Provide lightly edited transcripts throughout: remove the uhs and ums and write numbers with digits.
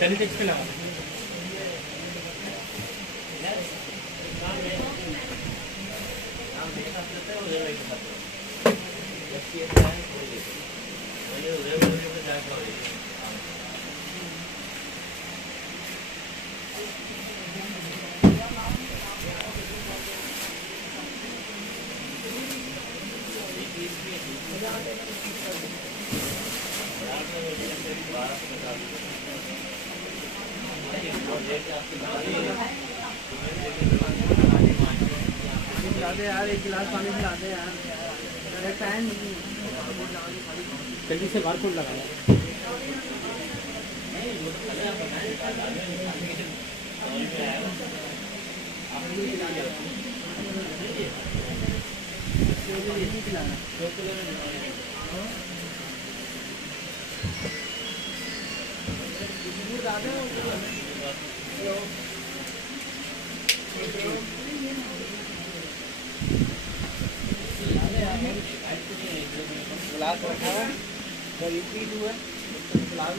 टेलीटेक्स पे लगा। यार एक गिलास पानी पिला दे यार, फैन जल्दी से बाहर खोल लगा गिलास रखा है तो यूपी जो है गिलास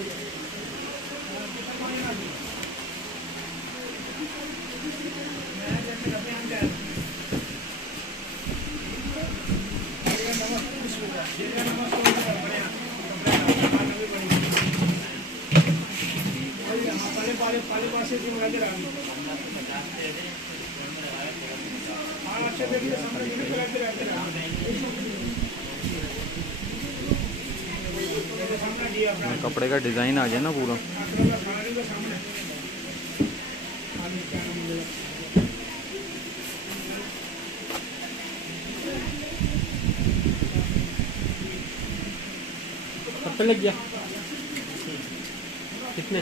कपड़े का डिज़ाइन आ जाए ना पूरा। कब पे लग गया? कितने?